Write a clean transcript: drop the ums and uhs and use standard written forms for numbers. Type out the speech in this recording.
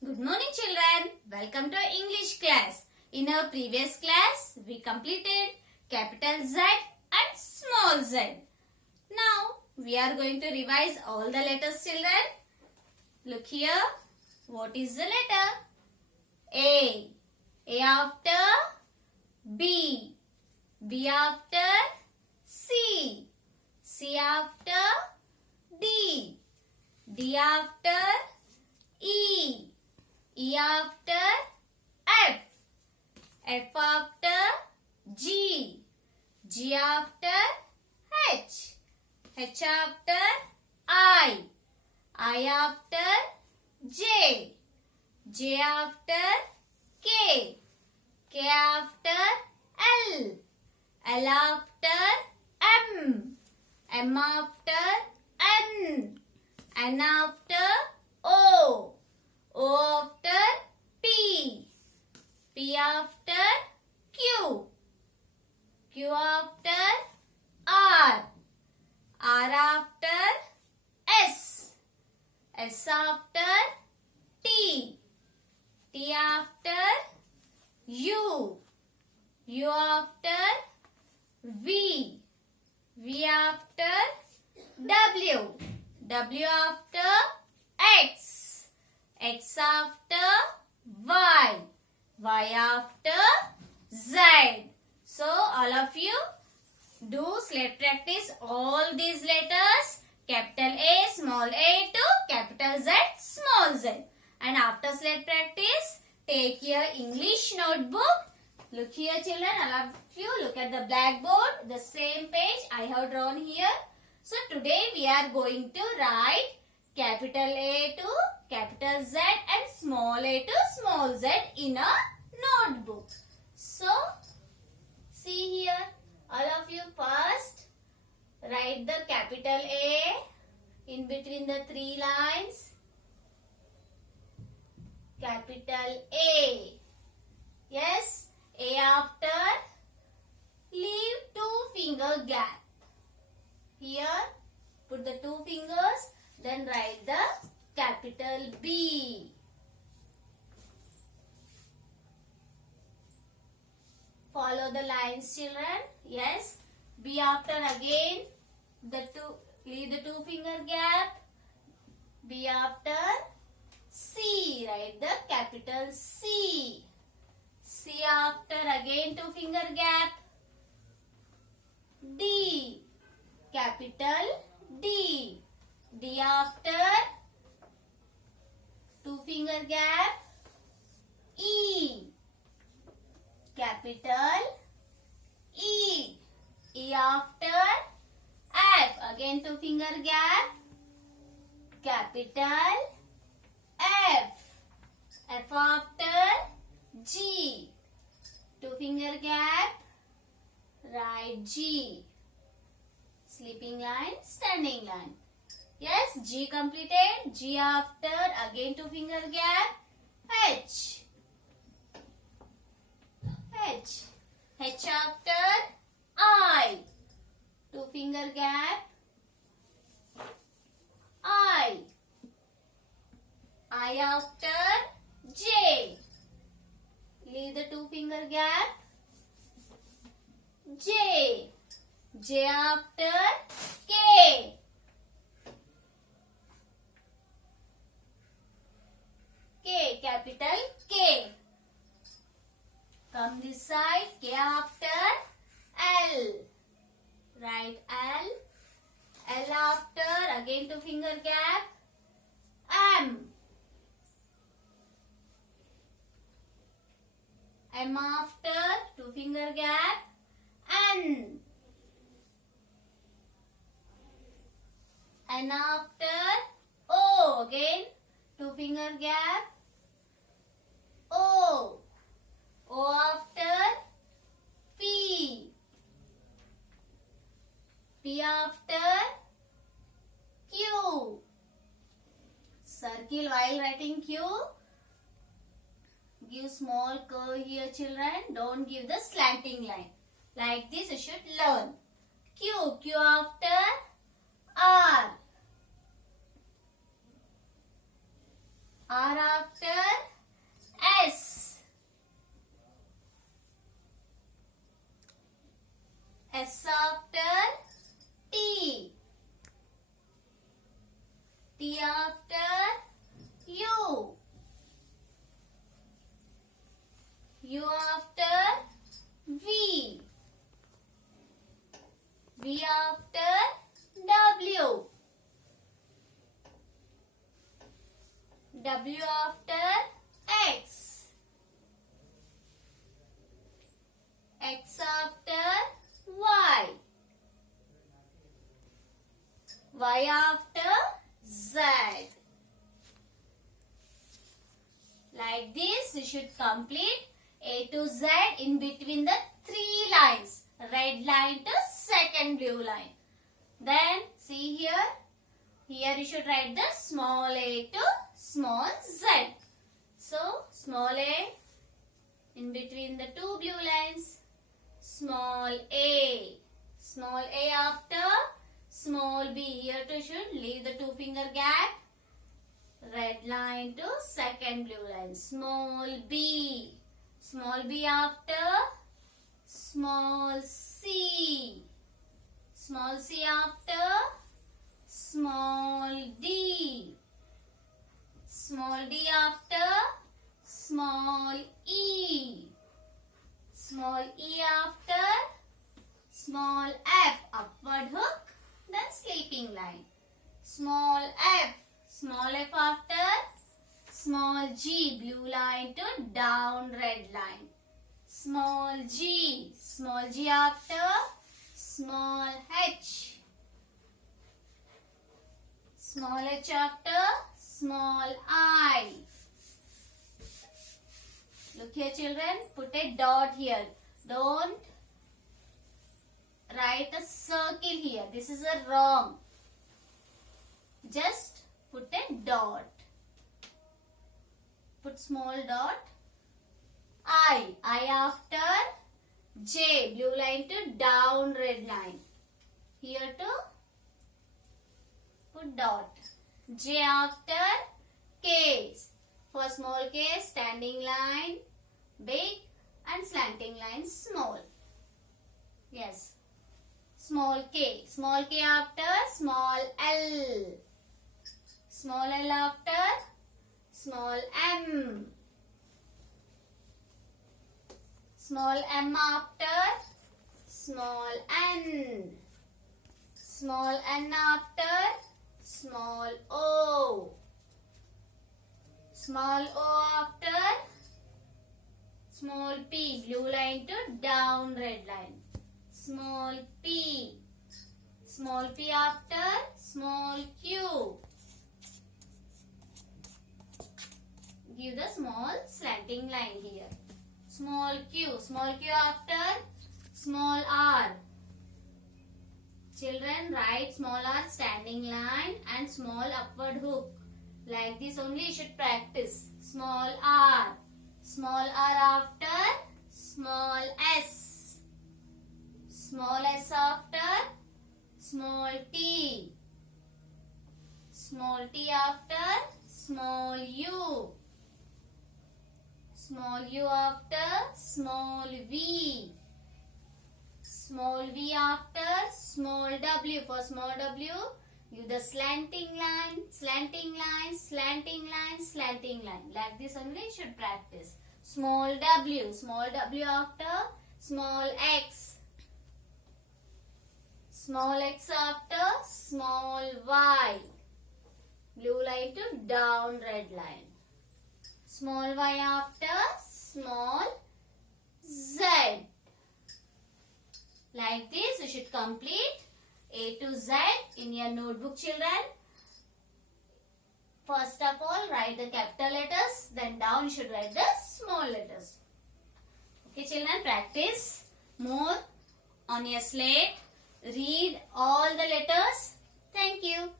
Good morning children. Welcome to English class. In our previous class, we completed capital Z and small z. Now, we are going to revise all the letters children. Look here. What is the letter? A. A after B. B after C. C after D. D after E. E after F. F after G. G after H. H after I. I after J. J after K. K after L. L after M. M after N. N after O. O after P. P after Q. Q after R. R after S. S after T. T after U. U after V. V after W. W after X. X after Y. Y after Z. So all of you do slate practice all these letters, capital A, small a to capital Z, small z. And after slate practice, take your English notebook. Look here children, all of you look at the blackboard, the same page I have drawn here. So today we are going to write capital A to capital Z and small a to small z in a notebook. So see here, all of you first write the capital A in between the three lines. Capital A. Yes, A after, leave 2-finger gap. Here, put the 2 fingers, then write the capital B. Follow the lines children. Yes, B after again, leave the 2-finger gap. B after C, write the capital C. C after again 2-finger gap. D, capital D. D after 2-finger gap. E, capital E. E after F, again 2-finger gap. Capital F. F after G, 2-finger gap. Write G. Sleeping line, standing line. Yes, G completed. G after again 2-finger gap. H. H. H after I. 2-finger gap. I. I after J. Leave the 2-finger gap. J. J after K. K, capital K. Come this side. K after L. Write L. L after again 2-finger gap. M. M after 2-finger gap. N. N after O, again 2-finger gap. O. O after P. P after Q. Circle while writing Q. Give small curve here children. Don't give the slanting line. Like this you should learn. Q. Q after R. R after S. S after T. T after U. U after V. V after W. W after X. X after Y. Y after Z. Like this, you should complete A to Z in between the three lines. Red line to second blue line. Then see here. Here you should write the small a to small z. So small a in between the two blue lines. Small a. Small a after small b. Here too should leave the two finger gap. Red line to second blue line. Small b. Small b after small c. Small c after small d. Small d after small e. Small e after small f. Upward hook, then sleeping line. Small f. Small f after small g. Blue line to down red line. Small g. Small g after small h. Small h after small I. Look here children, put a dot here. Don't write a circle here. This is a wrong. Just put a dot. Put small dot. I. I after J. Blue line to down red line. Here to put dot. J after K. For small k, standing line big and slanting line small. Yes. Small k. Small k after small L. Small L after small M. Small m after small n. Small n after small o. Small o after small p. Blue line to down red line. Small p. Small p after small q. Give the small slanting line here. Small q. Small q after small r. Children, write small r standing line and small upward hook. Like this only you should practice. Small r. Small r after small s. Small s after small t. Small t after small u. Small u after small v. Small v after small w. For small w, give the slanting line, slanting line, slanting line, slanting line. Like this only you should practice. Small w. Small w after small x. Small x after small y. Blue line to down red line. Small y after small z. Like this you should complete A to Z in your notebook children. First of all write the capital letters, then down you should write the small letters. Okay children, practice more on your slate. Read all the letters. Thank you.